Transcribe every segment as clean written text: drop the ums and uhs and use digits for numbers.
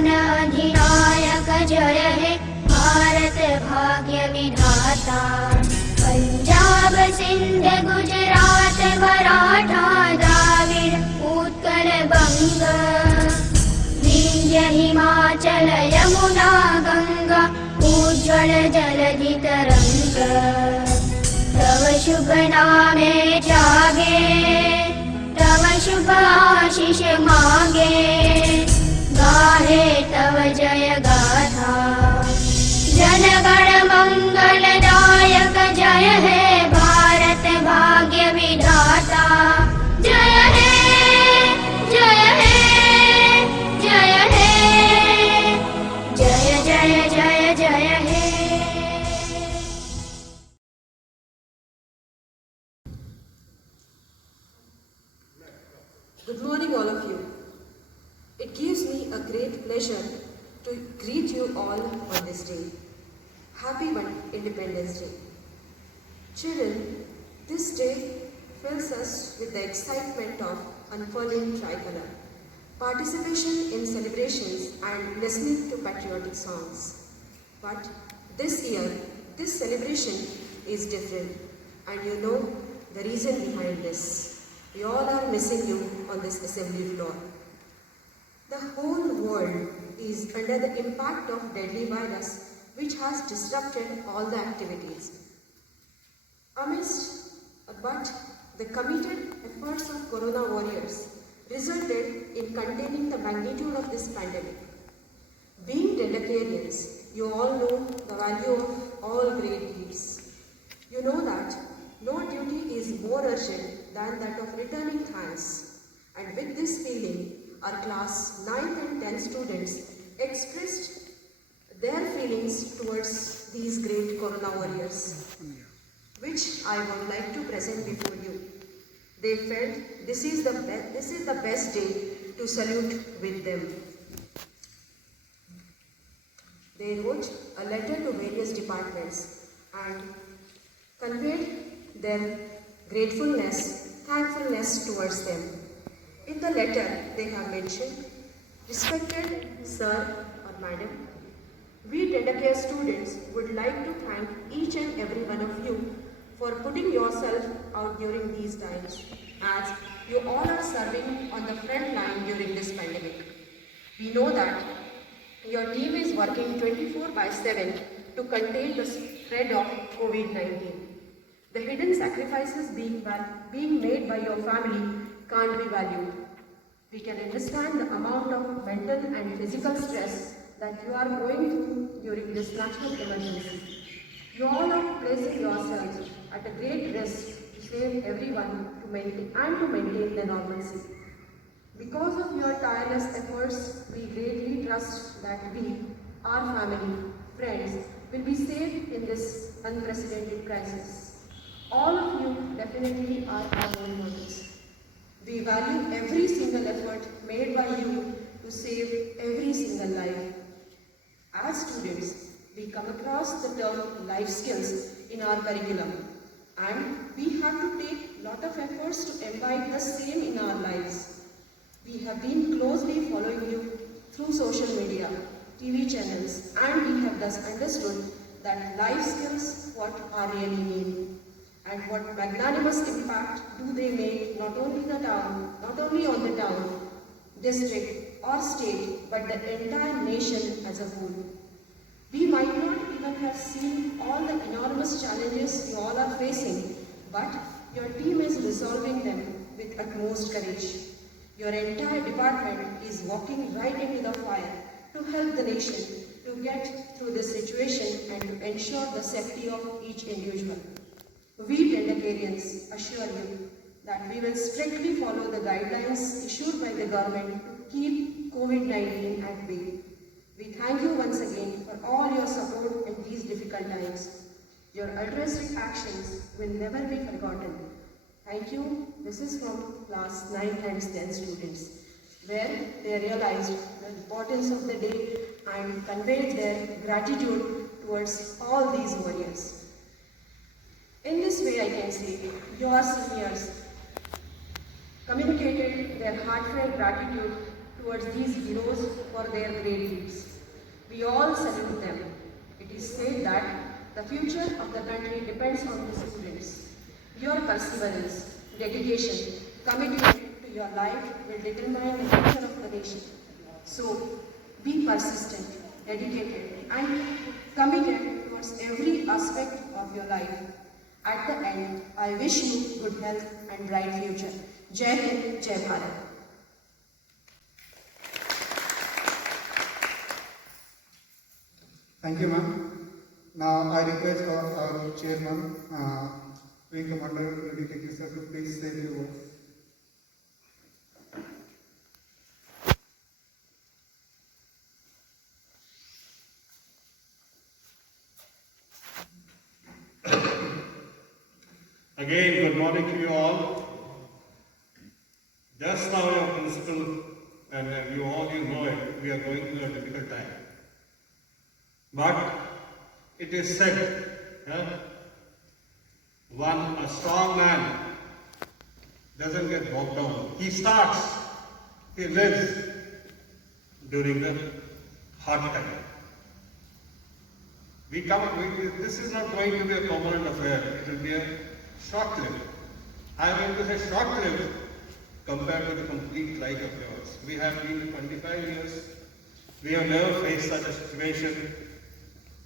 जन अधिनायक जय हे भारत भाग्य विधाता। पंजाब सिंध गुजरात मराठा द्राविड़ उत्कल बंग, विंध्य हिमाचल यमुना गंगा उज्ज्वल जलधि तरंग। तव शुभ नामे जागे, तव शुभ आशीष मांगे, गाहे तव जय गाथा। जन गण मंगलदायक जय हे भारत भाग्य विधाता। जय हे जय हे जय हे, जय जय जय जय हे। Good morning, all of you. It gives me a great pleasure to greet you all on this day. Happy Independence Day. Children, this day fills us with the excitement of unfurling tricolor, participation in celebrations and listening to patriotic songs. But this year, this celebration is different, and you know the reason behind this. We all are missing you on this assembly floor. The whole world is under the impact of deadly virus which has disrupted all the activities. But the committed efforts of Corona warriors resulted in containing the magnitude of this pandemic. Being Dedicarians, you all know the value of all great deeds. You know that no duty is more urgent than that of returning thanks. And with this feeling, our class 9th and 10th students expressed their feelings towards these great Corona warriors, which I would like to present before you. They felt this is the best day to salute with them. They wrote a letter to various departments and conveyed their gratefulness, thankfulness towards them. In the letter, they have mentioned, "Respected Sir or Madam, we Dedicare students would like to thank each and every one of you for putting yourself out during these times, as you all are serving on the front line during this pandemic. We know that your team is working 24/7 to contain the spread of COVID-19. The hidden sacrifices being made by your family can't be valued. We can understand the amount of mental and physical stress that you are going through during this national emergency. You all are placing yourselves at a great risk to save everyone to maintain the normalcy. Because of your tireless efforts, we greatly trust that we, our family, friends, will be safe in this unprecedented crisis. All of you definitely are our role models. We value every single effort made by you to save every single life. As students, we come across the term life skills in our curriculum, and we have to take a lot of efforts to imbibe the same in our lives. We have been closely following you through social media, TV channels, and we have thus understood that life skills what are really mean. And what magnanimous impact do they make not only on the town, district or state, but the entire nation as a whole. We might not even have seen all the enormous challenges you all are facing, but your team is resolving them with utmost courage. Your entire department is walking right into the fire to help the nation to get through this situation and to ensure the safety of each individual. We Dedicarians assure you that we will strictly follow the guidelines issued by the government to keep COVID-19 at bay. We thank you once again for all your support in these difficult times. Your altruistic actions will never be forgotten. Thank you. This is from class 9th and 10th students, where they realized the importance of the day and conveyed their gratitude towards all these warriors. In this way, I can say, your seniors communicated their heartfelt gratitude towards these heroes for their great deeds. We all salute them. It is said that the future of the country depends on the students. Your perseverance, dedication, commitment to your life will determine the future of the nation. So, be persistent, dedicated, and committed towards every aspect of your life. At the end, I wish you good health and bright future. Jai Hind, Jai Bharat. Thank you, ma'am. Now I request our chairman, Wing Commander Rudy Tekki sir, to please say a few words. Again, good morning to you all. Just now your principal and you know it, we are going through a difficult time. But it is said, a strong man doesn't get bogged down. He starts, he lives during the hard time. This is not going to be a permanent affair, it will be a short-lived. I am going to say short-lived compared to the complete life of yours. We have been 25 years, we have never faced such a situation.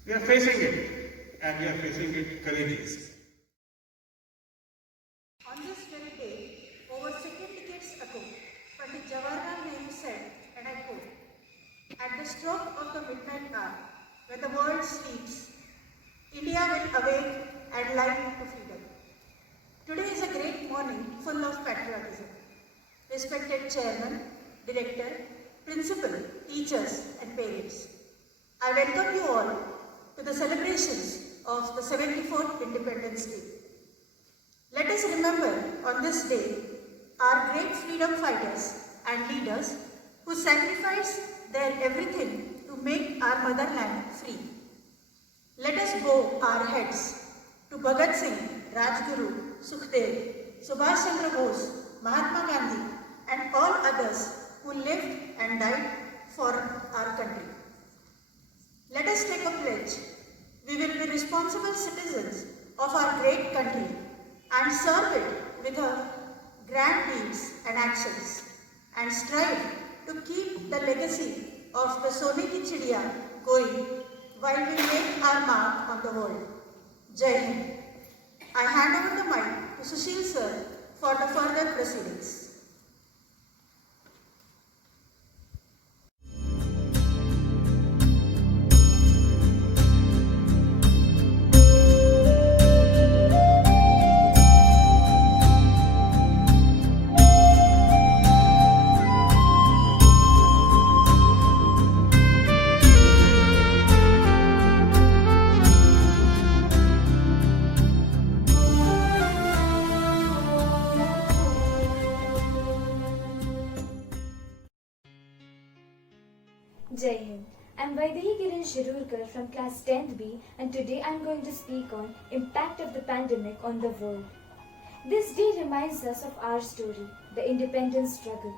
We are facing it, and we are facing it courageously. On this very day, over 2 decades ago, Pandit Jawaharlal Nehru said, and I quote, "At the stroke of the midnight hour, when the world sleeps, India will awake and light to freedom." Today is a great morning full of patriotism. Respected chairman, director, principal, teachers and parents, I welcome you all to the celebrations of the 74th Independence Day. Let us remember on this day our great freedom fighters and leaders who sacrificed their everything to make our motherland free. Let us bow our heads to Bhagat Singh, Rajguru, Sukhdev, Subhash Chandra Bose, Mahatma Gandhi and all others who lived and died for our country. Let us take a pledge. We will be responsible citizens of our great country and serve it with our grand deeds and actions and strive to keep the legacy of the Sone Ki Chidiya going while we make our mark on the world. Jai Hind. I hand over the mic to Sushil sir for the further proceedings. Jai Hind. I'm Vaidehi Kiran Shirurkar from class 10th B and today I'm going to speak on impact of the pandemic on the world. This day reminds us of our story, the independence struggle.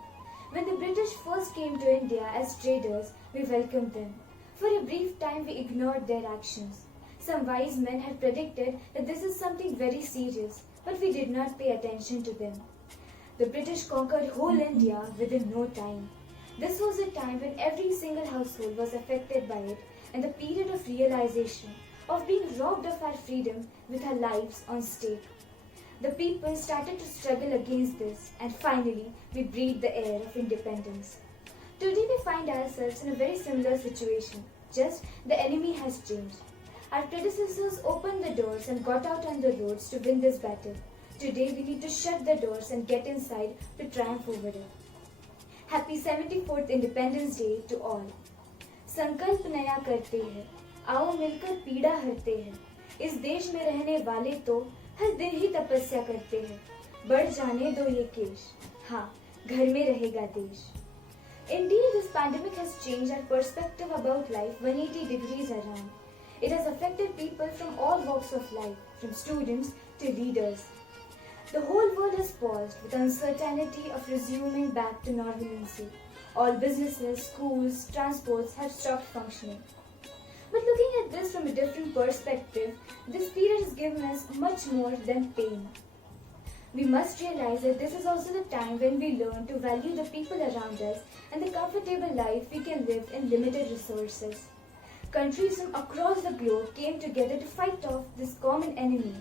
When the British first came to India as traders, we welcomed them. For a brief time we ignored their actions. Some wise men had predicted that this is something very serious, but we did not pay attention to them. The British conquered whole India within no time. This was a time when every single household was affected by it and the period of realization of being robbed of our freedom with our lives on stake. The people started to struggle against this and finally we breathed the air of independence. Today we find ourselves in a very similar situation, just the enemy has changed. Our predecessors opened the doors and got out on the roads to win this battle. Today we need to shut the doors and get inside to triumph over it. Happy 74th Independence Day to all. संकल्प नया करते हैं, आओ मिलकर पीड़ा हरते हैं. इस देश में रहने वाले तो हर दिन ही तपस्या करते हैं. बढ़ जाने दो ये केश, हाँ घर में रहेगा देश. Indeed, this pandemic has changed our perspective about life 180 degrees around. It has affected people from all walks of life, from students to leaders. The whole world has paused with uncertainty of resuming back to normalcy. All businesses, schools, transports have stopped functioning. But looking at this from a different perspective, this period has given us much more than pain. We must realize that this is also the time when we learn to value the people around us and the comfortable life we can live in limited resources. Countries from across the globe came together to fight off this common enemy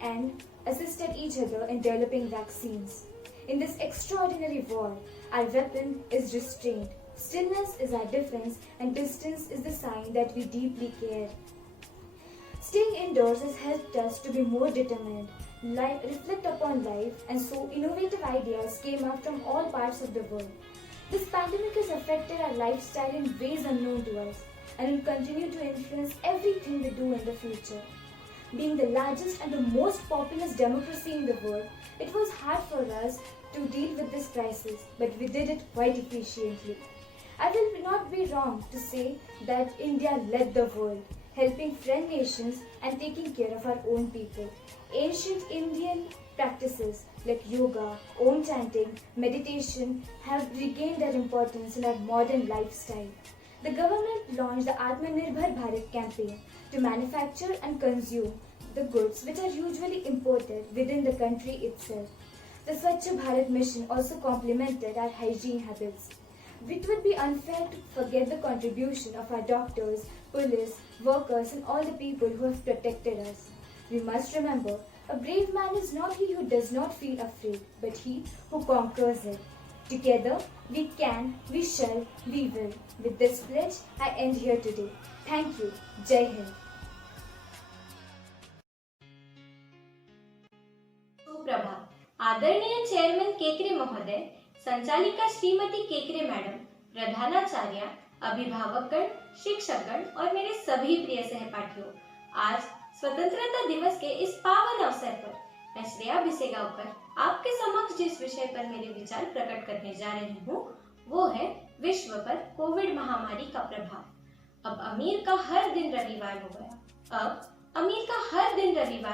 and assisted each other in developing vaccines. In this extraordinary war, our weapon is restraint. Stillness is our defense, and distance is the sign that we deeply care. Staying indoors has helped us to be more determined, reflect upon life, and so innovative ideas came up from all parts of the world. This pandemic has affected our lifestyle in ways unknown to us and will continue to influence everything we do in the future. Being the largest and the most populous democracy in the world, it was hard for us to deal with this crisis, but we did it quite efficiently. I will not be wrong to say that India led the world, helping friend nations and taking care of our own people. Ancient Indian practices like yoga, Om chanting, meditation have regained their importance in our modern lifestyle. The government launched the Atmanirbhar Bharat campaign to manufacture and consume the goods which are usually imported within the country itself. The Swachh Bharat mission also complemented our hygiene habits. It would be unfair to forget the contribution of our doctors, police, workers, and all the people who have protected us. We must remember, a brave man is not he who does not feel afraid, but he who conquers it. Together, we can, we shall, we will. With this pledge, I end here today. Thank you. Jai Hind. सुप्रभात. आदरणीय chairman केकरे महोदय, संचालिका श्रीमती केकरे madam, प्रधानाचार्य, अभिभावकगण, शिक्षकगण और मेरे सभी प्रिय सहपाठियों, आज स्वतंत्रता दिवस के इस पावन अवसर पर मैं श्रेया भिसेगांवकर आपके समक्ष जिस विषय पर मेरे विचार प्रकट करने जा रही हूँ, वो है विश्व पर कोविड महामारी का प्रभाव। अब अमीर का हर दिन रविवार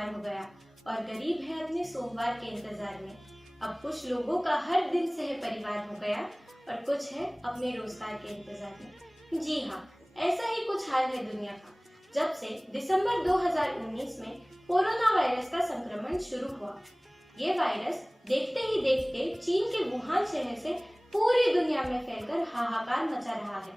हो गया और गरीब है अपने सोमवार के इंतजार में। अब कुछ लोगों का हर दिन सह परिवार हो गया और कुछ है अपने रोजगार के इंतजार में। जी हाँ, ऐसा ही कुछ हाल है दुनिया का। जब से दिसंबर 2019 में कोरोना वायरस का संक्रमण शुरू हुआ, ये वायरस देखते ही देखते चीन के वुहान शहर से पूरी दुनिया में फैलकर हाहाकार मचा रहा है।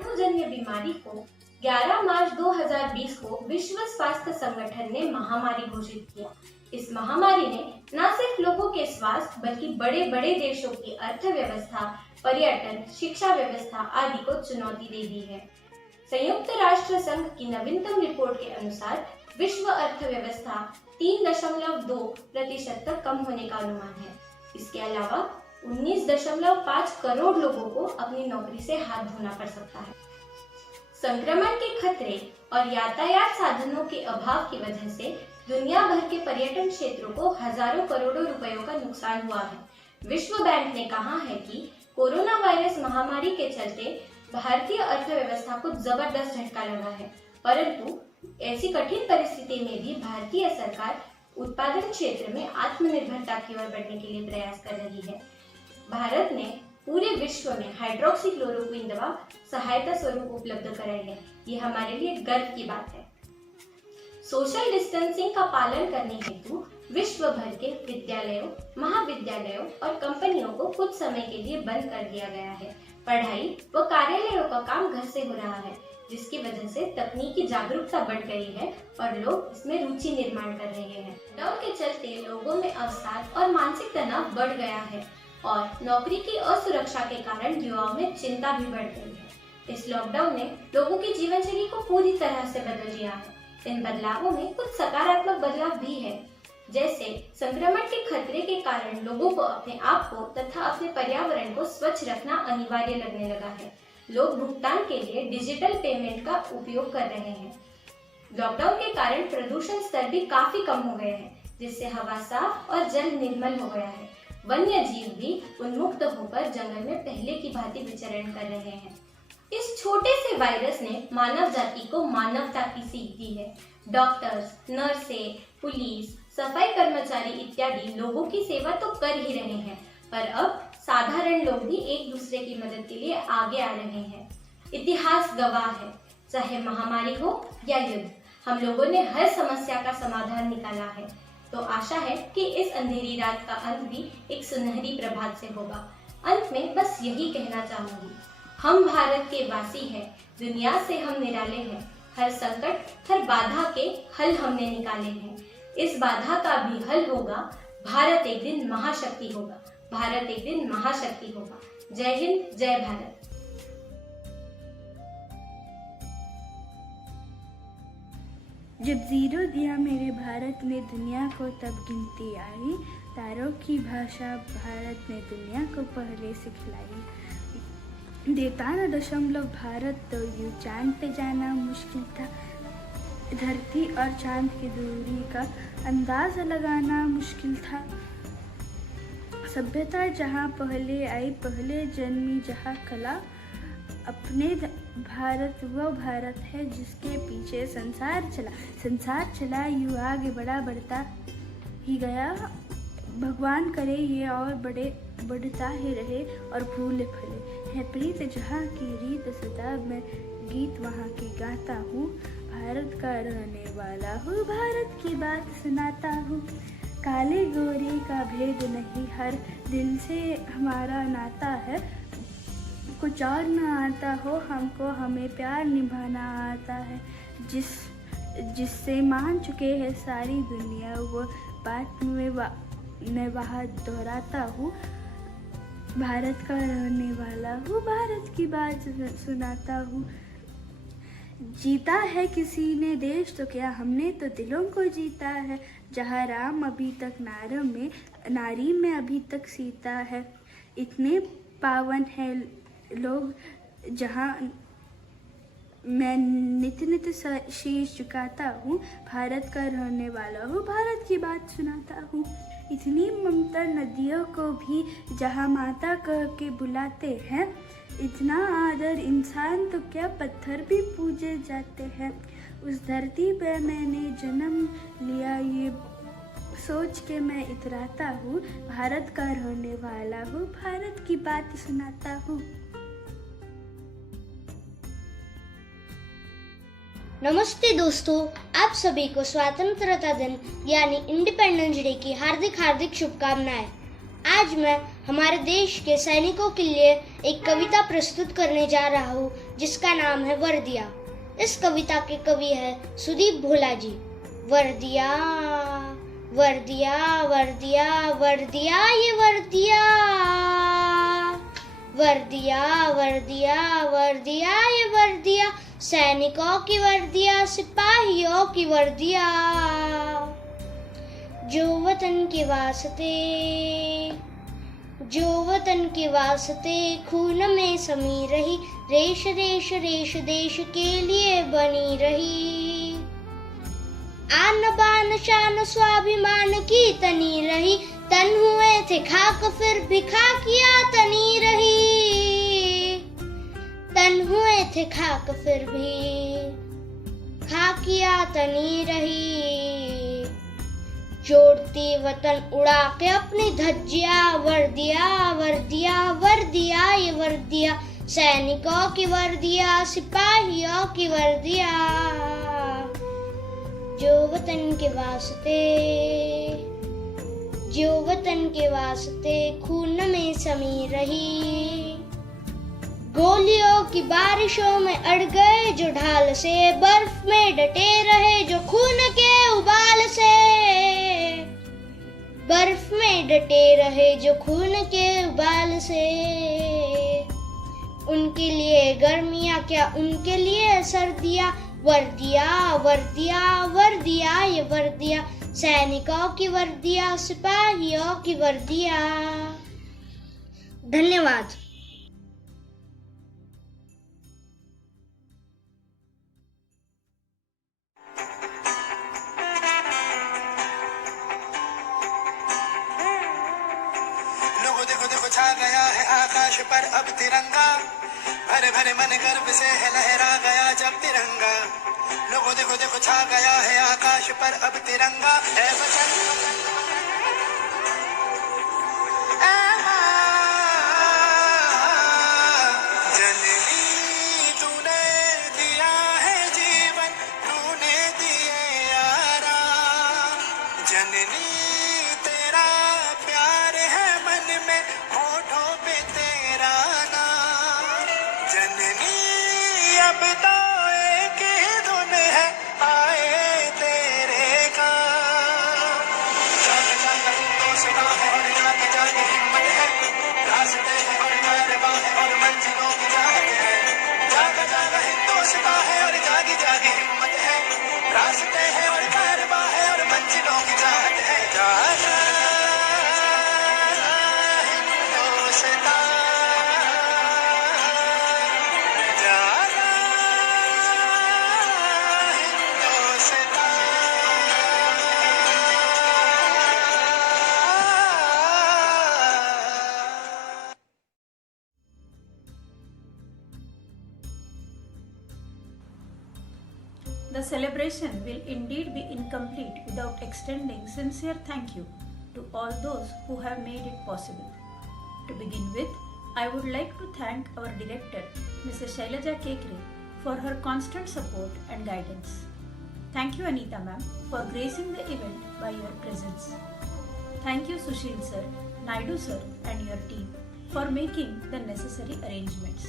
अणुजन्य बीमारी को 11 मार्च 2020 को विश्व स्वास्थ्य संगठन ने महामारी घोषित किया। इस महामारी ने न सिर्फ लोगों के स्वास्थ्य बल्कि बड़े बड़े देशों की अर्थव्यवस्था, पर्यटन, शिक्षा व्यवस्था आदि को चुनौती दे दी है। संयुक्त राष्ट्र संघ की नवीनतम रिपोर्ट के अनुसार विश्व अर्थव्यवस्था 3.2% तक कम होने का अनुमान है। इसके अलावा 19.5 करोड़ लोगों को अपनी नौकरी से हाथ धोना पड़ सकता है। संक्रमण के खतरे और यातायात साधनों के अभाव की वजह से दुनिया भर के पर्यटन क्षेत्रों को हजारों करोड़ों रुपयों का नुकसान हुआ है। विश्व बैंक ने कहा है कि कोरोना वायरस महामारी के चलते भारतीय अर्थव्यवस्था को जबरदस्त झटका लगा है, परंतु ऐसी कठिन परिस्थिति में भी भारतीय सरकार उत्पादन क्षेत्र में आत्मनिर्भरता की ओर बढ़ने के लिए प्रयास कर रही है। भारत ने पूरे विश्व में हाइड्रोक्सीक्लोरोक्विन दवा सहायता स्वरूप उपलब्ध कराई है। ये हमारे लिए गर्व की बात है। सोशल डिस्टेंसिंग का पालन करने हेतु विश्व भर के विद्यालयों, महाविद्यालयों और कंपनियों को कुछ समय के लिए बंद कर दिया गया है। पढ़ाई व कार्यालयों का काम घर से हो रहा है, जिसकी वजह से तकनीकी जागरूकता बढ़ गई है और लोग इसमें रुचि निर्माण कर रहे हैं। लॉकडाउन के चलते लोगों में अवसाद और मानसिक तनाव बढ़ गया है और नौकरी की असुरक्षा के कारण युवाओं में चिंता भी बढ़ गई है। इस लॉकडाउन ने लोगों की जीवन शैली को पूरी तरह से बदल दिया है। इन बदलावों में कुछ सकारात्मक बदलाव भी है, जैसे संक्रमण के खतरे के कारण लोगों को अपने आप को तथा अपने पर्यावरण को स्वच्छ रखना अनिवार्य लगने लगा है। लोग भुगतान के लिए डिजिटल पेमेंट का उपयोग कर रहे हैं। लॉकडाउन के कारण प्रदूषण स्तर भी काफी कम हो गए हैं, जिससे हवा साफ और जल निर्मल हो गया है। वन्य जीव भी उन्मुक्त होकर जंगल में पहले की भांति विचरण कर रहे हैं। इस छोटे से वायरस ने मानव जाति को मानवता की सीख दी है। डॉक्टर्स, नर्सें, पुलिस, सफाई कर्मचारी इत्यादि लोगों की सेवा तो कर ही रहे हैं, पर अब साधारण लोग भी एक दूसरे की मदद के लिए आगे आ रहे हैं। इतिहास गवाह है, चाहे महामारी हो या युद्ध, हम लोगों ने हर समस्या का समाधान निकाला है। तो आशा है कि इस अंधेरी रात का अंत भी एक सुनहरी प्रभात से होगा। अंत में बस यही कहना चाहूंगी, हम भारत के वासी हैं, दुनिया से हम निराले हैं। हर संकट, हर बाधा के हल हमने निकाले हैं। इस बाधा का भी हल होगा, भारत एक दिन महाशक्ति होगा, भारत एक दिन महाशक्ति होगा। जय हिंद, जय भारत। जब जीरो दिया मेरे भारत ने दुनिया को तब गिनती आई, तारों की भाषा भारत ने दुनिया को पहले सिखलाई। देता न दशमलव भारत तो यूं चांद पे जाना मुश्किल था, धरती और चांद की दूरी का अंदाज़ा लगाना मुश्किल था। सभ्यता जहाँ पहले आई, पहले जन्मी जहाँ कला, अपने भारत वो भारत है जिसके पीछे संसार चला। संसार चला यूँ आगे बढ़ता ही गया, भगवान करे ये और बढ़ता ही रहे और फूले फले। है प्रीत जहाँ की रीत सदा, मैं गीत वहाँ की गाता हूँ। भारत का रहने वाला हूँ, भारत की बात सुनाता हूँ। काले गोरे का भेद नहीं, हर दिल से हमारा नाता है। कुछ और न आता हो हमको, हमें प्यार निभाना आता है। जिससे मान चुके हैं सारी दुनिया, वो बात मैं वहाँ दोहराता हूँ। भारत का रहने वाला हूँ, भारत की बात सुनाता हूँ। जीता है किसी ने देश तो क्या, हमने तो दिलों को जीता है। जहाँ राम अभी तक नारी में अभी तक सीता है। इतने पावन है लोग जहाँ मैं नित नित शीश झुकाता हूँ। भारत का रहने वाला हूँ, भारत की बात सुनाता हूँ। इतनी ममता नदियों को भी जहाँ माता कह के बुलाते हैं। इतना आदर इंसान तो क्या पत्थर भी पूजे जाते हैं। उस धरती पे मैंने जन्म लिया, ये सोच के मैं इतराता हूँ। भारत का रहने वाला हूँ, भारत की बात सुनाता हूँ। नमस्ते दोस्तों, आप सभी को स्वतंत्रता दिन यानी इंडिपेंडेंस डे की हार्दिक शुभकामनाएं। आज मैं हमारे देश के सैनिकों के लिए एक कविता प्रस्तुत करने जा रहा हूँ, जिसका नाम है वर्दिया। इस कविता के कवि है सुदीप भोला जी। वर्दिया वर्दिया वर्दिया वर्दिया ये वर्दिया, वर्दिया वर्दिया वर्दिया ये वर्दिया, सैनिकों की वर्दिया, सिपाहियों की वर्दिया। जो वतन के वास्ते खून में समी रही, रेश रेश रेश देश के लिए बनी रही। आन बान शान स्वाभिमान की तनी रही, तन हुए थे खाक फिर भी खाकिया तनी रही। तन हुए थे खाक फिर भी खाकिया तनी रही। जोड़ती वतन उड़ा के अपनी धज्जिया, वर्दिया वर्दिया वर्दिया ये वर्दिया, सैनिकों की वर्दिया, सिपाहियों की वर्दिया। जो वतन के वास्ते खून में समी रही। गोलियों की बारिशों में अड़ गए जो ढाल से, बर्फ में डटे रहे जो खून के उबाल से। बर्फ में डटे रहे जो खून के उबाल से। उनके लिए गर्मियाँ क्या, उनके लिए सर्दियाँ। वर्दिया वर्दिया वर्दिया ये वर्दिया, सैनिकों की वर्दिया, सिपाहियों की वर्दिया। धन्यवाद। छा गया है आकाश पर अब तिरंगा, भरे भरे मन गर्व से है लहरा गया जब तिरंगा। लोगों देखो देखो छा गया है आकाश पर अब तिरंगा। ऐ वतन The celebration will indeed be incomplete without extending sincere thank you to all those who have made it possible. To begin with, I would like to thank our director, Mrs. Shailaja Kekre, for her constant support and guidance. Thank you, Anita ma'am, for gracing the event by your presence. Thank you, Sushil sir, Naidu sir, and your team for making the necessary arrangements.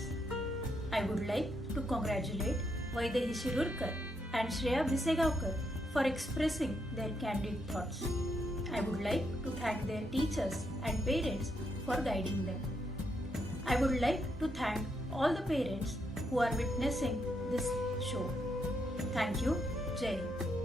I would like to congratulate Vaidehi Shirurkar and Shreya Bisegavkar for expressing their candid thoughts. I would like to thank their teachers and parents for guiding them. I would like to thank all the parents who are witnessing this show. Thank you. Jai Hind.